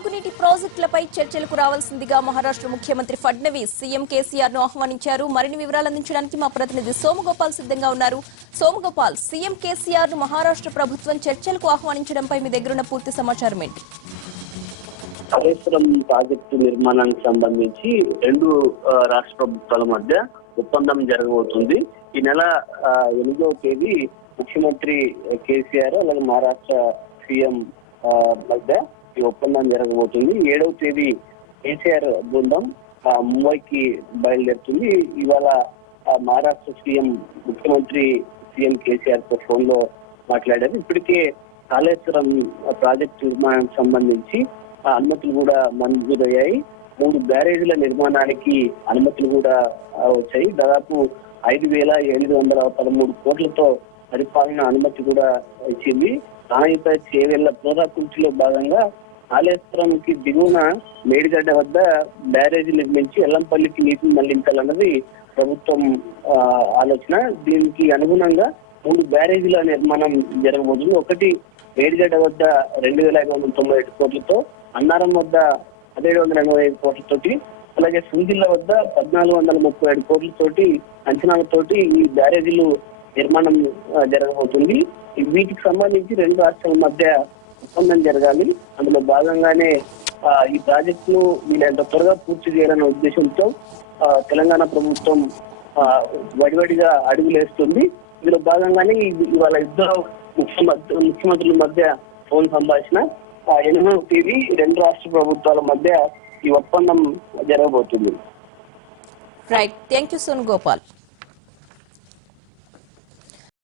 సాగునీటి ప్రాజెక్టులపై చర్చలకు రావాల్సిందిగా మహారాష్ట్ర ముఖ్యమంత్రి ఫడ్నవీస్ సీఎం కేసీఆర్ ను ఆహ్వానించారు. మరిన్ని వివరాలు అందించడానికి మా ప్రతినిధి సోమగోపాల్ సిద్ధంగా ఉన్నారు. సోమగోపాల్, సీఎం కేసీఆర్ ను మహారాష్ట్ర ప్రభుత్వం చర్చలకు ఆహ్వానించడంపై మీ దగ్గరున్న పూర్తి సమాచారం ఏంటి? కాళేశ్వరం ప్రాజెక్టు నిర్మాణానికి సంబంధించి రెండు రాష్ట్ర ప్రభుత్వాల మధ్య ఒప్పందం జరగబోతుంది. ఈ నెల 8వ తేదీ ముఖ్యమంత్రి కేసీఆర్ అలాగే మహారాష్ట్ర సీఎం మధ్య ఈ ఒప్పందం జరగబోతుంది. 7వ తేదీ కేసీఆర్ బృందం ముంబైకి బయలుదేరుతుంది. ఇవాళ మహారాష్ట్ర ముఖ్యమంత్రి సీఎం కేసీఆర్ తో ఫోన్ లో మాట్లాడారు. ఇప్పటికే కాళేశ్వరం ప్రాజెక్టు నిర్మాణానికి సంబంధించి అనుమతులు కూడా మంజూరయ్యాయి. 3 బ్యారేజీల నిర్మాణానికి అనుమతులు కూడా వచ్చాయి. దాదాపు 5,713 కోట్లతో పరిపాలన అనుమతి కూడా ఇచ్చింది. నాణ్యత చేవేళ్ల పునరాకృతిలో భాగంగా కాళేశ్వరంకి దిగువన మేడిగడ్డ వద్ద బ్యారేజీ నిర్మించి ఎల్లంపల్లికి నీటిని మళ్లించాలన్నది ప్రభుత్వం ఆలోచన. దీనికి అనుగుణంగా 3 బ్యారేజీల నిర్మాణం జరగబోతుంది. ఒకటి మేడిగడ్డ వద్ద 2,597 కోట్లతో, అన్నారం వద్ద 1,785 కోట్లతోటి, అలాగే సుందిల్ల వద్ద 1,437 కోట్లతోటి అంచనాలతోటి ఈ బ్యారేజీలు నిర్మాణం జరగబోతుంది. వీటికి సంబంధించి రెండు రాష్ట్రాల మధ్య ఒప్పందం జరగాలి. అందులో భాగంగానే ఈ ప్రాజెక్టును వీళ్ళంత త్వరగా పూర్తి చేయాలనే ఉద్దేశంతో తెలంగాణ ప్రభుత్వం వడివడిగా అడుగులేస్తుంది. ఇందులో భాగంగానే ఇవాళ ఇద్దరు ముఖ్యమంత్రుల మధ్య ఫోన్ సంభాషణ. 8వ తేదీ రెండు రాష్ట్ర ప్రభుత్వాల మధ్య ఈ ఒప్పందం జరగబోతుంది. Right, thank you Sonu Gopal.